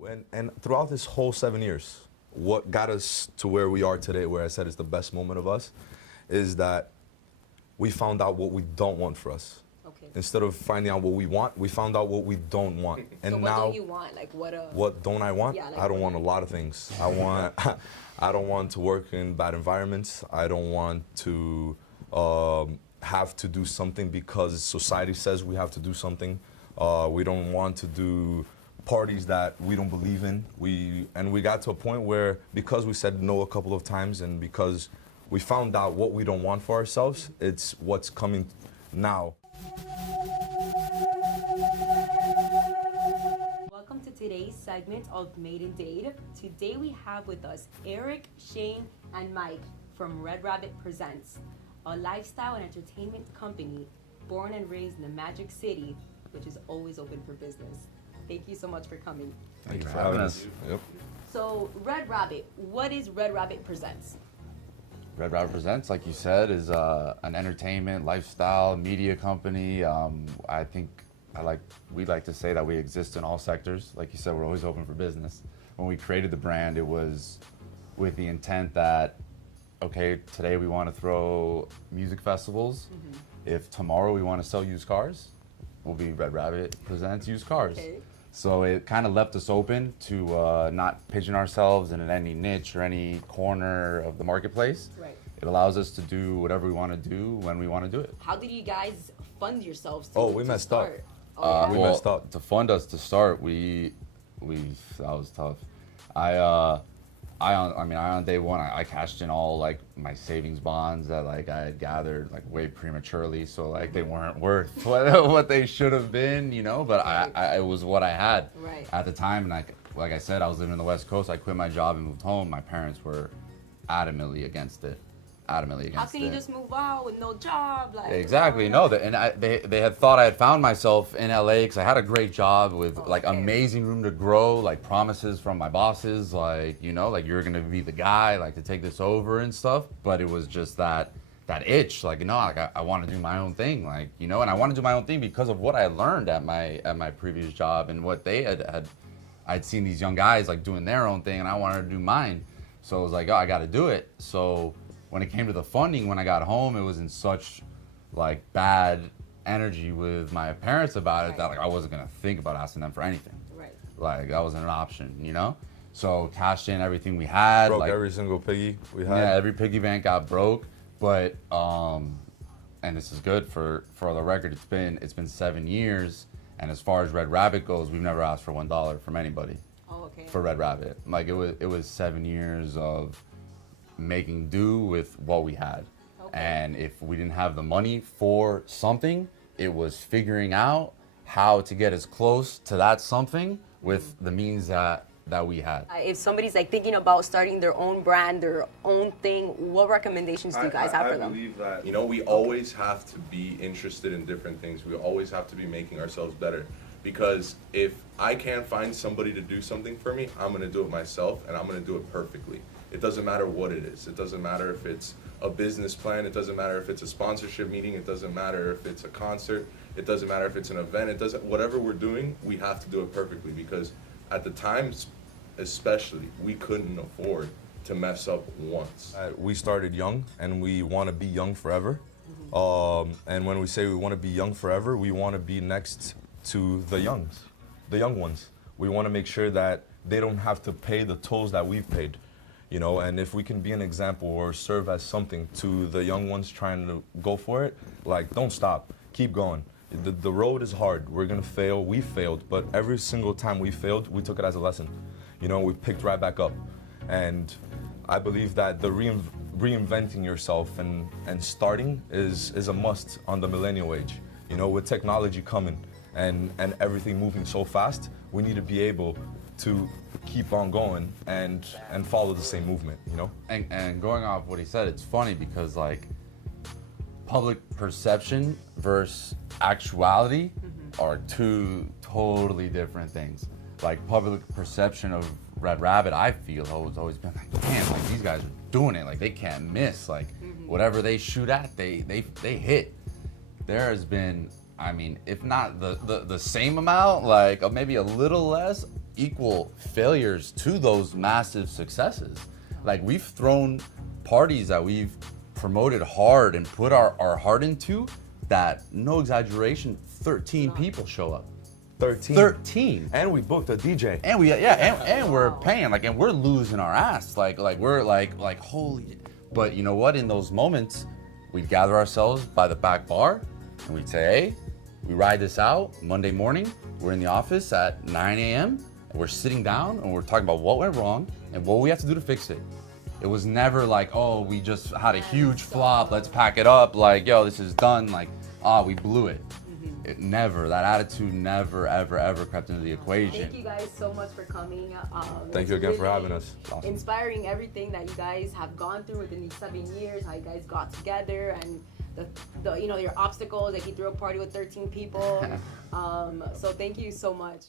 And throughout this whole 7 years, what got us to where we are today, where I said it's the best moment of us, is that we found out what we don't want for us. Okay. Instead of finding out what we want, we found out what we don't want. And So what now, don't you want? Like what? what don't I want? Yeah, like I don't what want a lot of things. I want, I don't want to work in bad environments. I don't want to have to do something because society says we have to do something. We don't want to do parties that we don't believe in. We got to a point where, because we said no a couple of times and because we found out what we don't want for ourselves, it's what's coming now. Welcome to today's segment of Made in Dade. Today we have with us Erick, Shane, and Mike from Red Rabbit Presents, a lifestyle and entertainment company born and raised in the Magic City, which is always open for business. Thank you so much for coming. Thank you for having us. Yep. So Red Rabbit, what is Red Rabbit Presents? Red Rabbit Presents, like you said, is an entertainment, lifestyle, media company. I think we'd like to say that we exist in all sectors. Like you said, we're always open for business. When we created the brand, it was with the intent that, okay, today we want to throw music festivals. If tomorrow we want to sell used cars, we'll be Red Rabbit Presents Used Cars. Okay. So it kind of left us open to not pigeon ourselves in any niche or any corner of the marketplace. Right. It allows us to do whatever we want to do when we want to do it. How did you guys fund yourselves to, Oh, we to messed up. start? Oh, yeah? We messed up. To fund us to start, we that was tough. I on day one, I cashed in all like my savings bonds that like I had gathered like way prematurely, so like they weren't worth what they should have been, you know. But I it was what I had Right. at the time, and like I said, I was living in the West Coast. I quit my job and moved home. My parents were adamantly against it. How can you just move out with no job? Like Exactly. No, they had thought I had found myself in LA because I had a great job with like okay. amazing room to grow, like promises from my bosses, like like you're gonna be the guy, like to take this over and stuff. But it was just that itch, like I want to do my own thing, like and I want to do my own thing because of what I learned at my previous job and what they had. I'd seen these young guys like doing their own thing, and I wanted to do mine. So I was like, oh, I got to do it. So when it came to the funding, when I got home, it was in such like bad energy with my parents about it that like I wasn't gonna think about asking them for anything. Right. Like that wasn't an option, So cashed in everything we had. Broke like, every single piggy we had. yeah, every piggy bank got broke. But and this is good for the record. It's been 7 years, and as far as Red Rabbit goes, we've never asked for $1 from anybody Oh, okay. for Red Rabbit. Like it was 7 years of making do with what we had. Okay. And if we didn't have the money for something, it was figuring out how to get as close to that something with the means that we had. If somebody's like thinking about starting their own brand, their own thing, what recommendations do you guys have for I them? believe that, we always have to be interested in different things. We always have to be making ourselves better. Because if I can't find somebody to do something for me, I'm going to do it myself, and I'm going to do it perfectly. It doesn't matter what it is. It doesn't matter if it's a business plan. It doesn't matter if it's a sponsorship meeting. It doesn't matter if it's a concert. It doesn't matter if it's an event. Whatever we're doing, we have to do it perfectly, because at the times, especially, we couldn't afford to mess up once. We started young, and we want to be young forever. And when we say we want to be young forever, we want to be next to the young ones. We want to make sure that they don't have to pay the tolls that we've paid. And if we can be an example or serve as something to the young ones trying to go for it, like, don't stop, keep going. The road is hard, we're gonna fail, we failed, but every single time we failed, we took it as a lesson. We picked right back up. And I believe that the reinventing yourself and starting is a must on the millennial age. With technology coming and everything moving so fast, we need to be able to keep on going and follow the same movement, And going off what he said, it's funny because like public perception versus actuality are two totally different things. Like public perception of Red Rabbit, I feel has always been like, man, like these guys are doing it, like they can't miss, like whatever they shoot at, they hit. There has been, I mean, if not the same amount, like maybe a little less equal failures to those massive successes. Like we've thrown parties that we've promoted hard and put our heart into that, no exaggeration, 13 people show up. 13. 13. And we booked a DJ. And and we're paying, like, and we're losing our ass. Like we're like holy. But you know what? In those moments, we'd gather ourselves by the back bar and we'd say, hey, we ride this out. Monday morning, we're in the office at 9 a.m. and we're sitting down and we're talking about what went wrong and what we have to do to fix it. It was never like, oh, we just had a huge flop, let's pack it up, like, yo, this is done, like, we blew it. It never, that attitude never, ever, ever crept into the equation. Thank you guys so much for coming. Thank you again for having us. Awesome. Inspiring everything that you guys have gone through within these 7 years, how you guys got together, and the you know, your obstacles, like you threw a party with 13 people. So thank you so much.